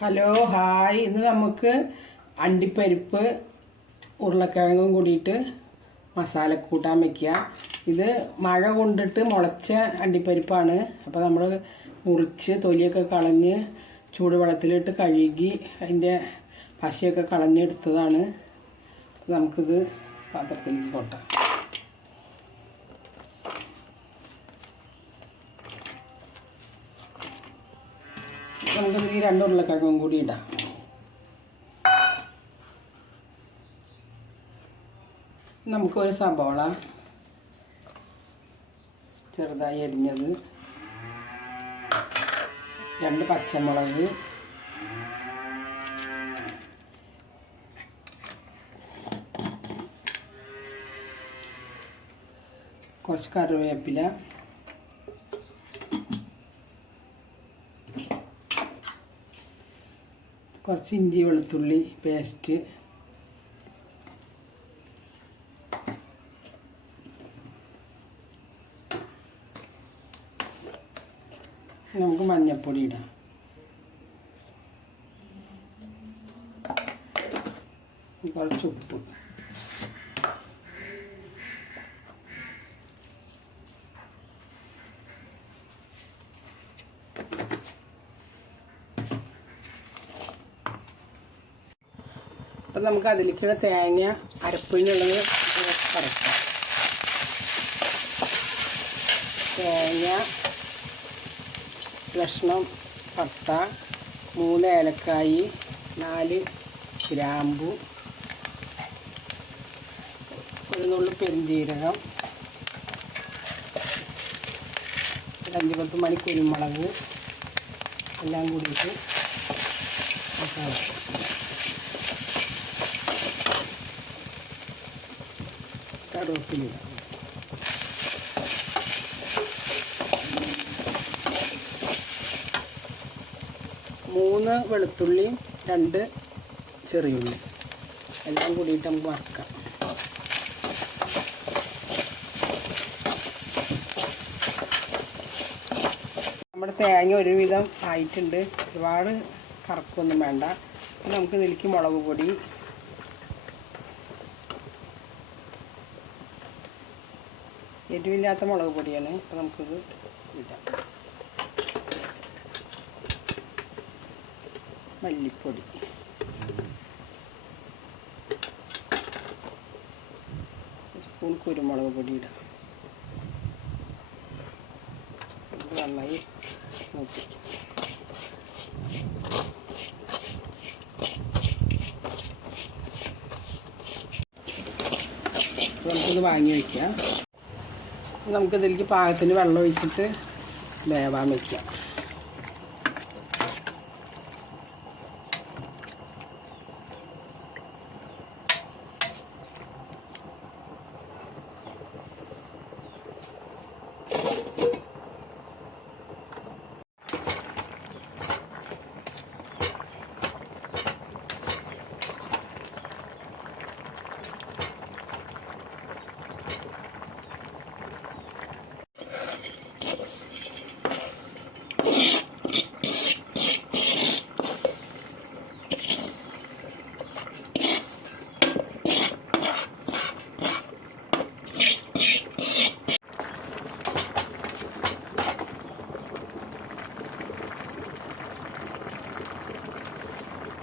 Hello hi ഇന്ന് നമുക്ക് അണ്ടിപ്പരിപ്പ് ഉരുളക്കിഴങ്ങും കൂടിയിട്ട് മസാല കൂട്ടാൻ വയ്ക്കുക ഇത് മഴ കൊണ്ടിട്ട് മുളച്ച അണ്ടിപ്പരിപ്പാണ്. അപ്പോൾ നമ്മൾ മുറിച്ച് തൊലിയൊക്കെ കളഞ്ഞ് ചൂടുവെള്ളത്തിലിട്ട് കഴുകി അതിന്റെ പശയൊക്കെ കളഞ്ഞെടുത്തതാണ്. നമുക്കിത് പാത്രത്തിലേക്ക് കൊട്ടാം. നമുക്കിത് ഈ രണ്ട് ഉരുളക്കിഴങ്ങും കൂടി ഇടാം. നമുക്കൊരു സബോള ചെറുതായി അരിഞ്ഞത്. രണ്ട് പച്ചമുളക്. കുറച്ച് കറിവേപ്പില. കുറച്ച് ഇഞ്ചി വെളുത്തുള്ളി പേസ്റ്റ് നമുക്ക് മഞ്ഞൾപ്പൊടി ഇടാം. കുറച്ച് ഉപ്പ്. അപ്പം നമുക്ക് അതിലേക്കുള്ള തേങ്ങ അരപ്പിനുള്ളത് കറക്കാം തേങ്ങ ലക്ഷണം പട്ട മൂന്ന് ഏലക്കായി നാല് ഗ്രാമ്പു ഒരു നുള്ളു പെരുംജീരകം അഞ്ച് പത്ത് മണി കുരുമുളക് എല്ലാം കൂടിയിട്ട് മൂന്ന് വെളുത്തുള്ളിയും രണ്ട് ചെറിയുള്ളി. എല്ലാം കൂടിയിട്ട് നമുക്ക് വറക്കാം. നമ്മുടെ തേങ്ങ ഒരുവിധം ആയിട്ടുണ്ട്. ഒരുപാട് കറക്കൊന്നും വേണ്ട. നമുക്ക് ഇതിലേക്ക് മുളക് പൊടി എരിവില്ലാത്ത മുളക് പൊടിയാണ്. അപ്പോൾ നമുക്കിത് ഇടാം. മല്ലിപ്പൊടി. സ്പൂൺ കുരുമുളക് പൊടി ഇടാം. നന്നായി നോക്കി നമുക്കിത് വാങ്ങി വയ്ക്കാം നമുക്കിതിലേക്ക് പാകത്തിന് വെള്ളം ഒഴിച്ചിട്ട് വേവാൻ വയ്ക്കാം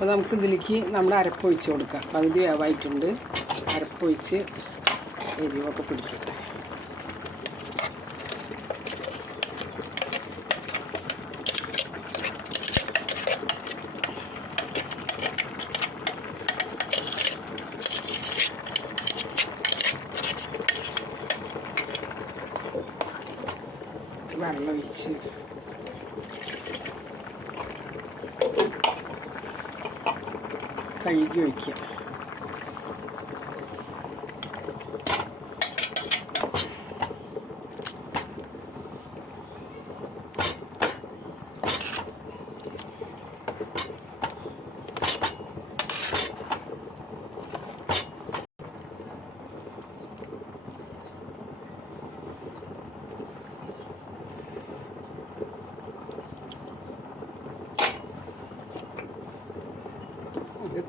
അപ്പോൾ നമുക്ക് ഇതിലേക്ക് നമ്മൾ അരപ്പൊഴിച്ച് കൊടുക്കാം. പകുതി വേവായിട്ടുണ്ട്. അരപ്പൊഴിച്ച് എരിവൊക്കെ പിടിക്കട്ടെ വെള്ളം ഒഴിച്ച് കഴുകി വയ്ക്കുക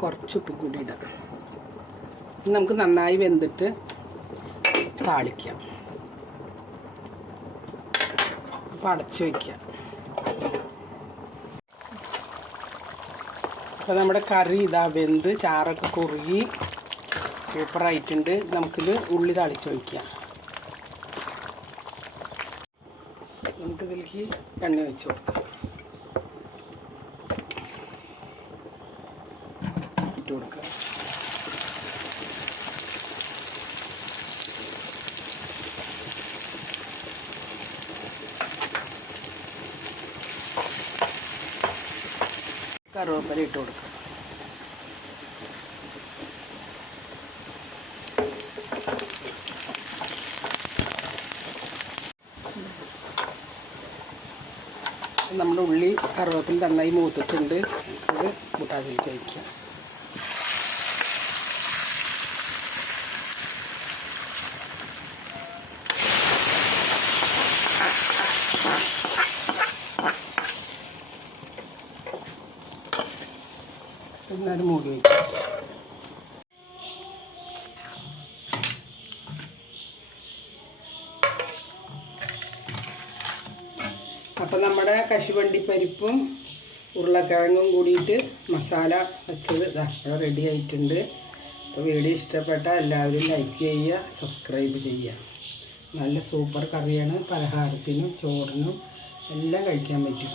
ഇത് കുറച്ച് ഉപ്പ് കൂടി ഇടാം. നമുക്ക് നന്നായി വെന്തിട്ട് താളിക്കാം. അപ്പം അടച്ച് വയ്ക്കാം അപ്പോൾ നമ്മുടെ കറി ഇതാ വെന്ത് ചാറൊക്കെ കുറുകി സൂപ്പറായിട്ടുണ്ട് നമുക്കിത് ഉള്ളി താളിച്ച് വയ്ക്കാം നമുക്കിതിലേക്ക് എണ്ണ വെച്ച് കൊടുക്കാം. ഇട്ട് കൊടുക്കുക. കറുവേപ്പില ഇട്ട് കൊടുക്കുക. നമ്മുടെ ഉള്ളി കറുവപ്പിൽ നന്നായി മൂത്തിട്ടുണ്ട്. അത് മുട്ടാതിലേക്ക് വയ്ക്കാം അപ്പം നമ്മുടെ കശുവണ്ടി പരിപ്പും ഉരുളക്കിഴങ്ങും കൂടിയിട്ട് മസാല വെച്ചത് ഇതാ റെഡി ആയിട്ടുണ്ട്. അപ്പോൾ വീഡിയോ ഇഷ്ടപ്പെട്ട എല്ലാവരും ലൈക്ക് ചെയ്യുക സബ്സ്ക്രൈബ് ചെയ്യുക. നല്ല സൂപ്പർ കറിയാണ് പലഹാരത്തിനും ചോറിനും എല്ലാം കഴിക്കാൻ പറ്റും.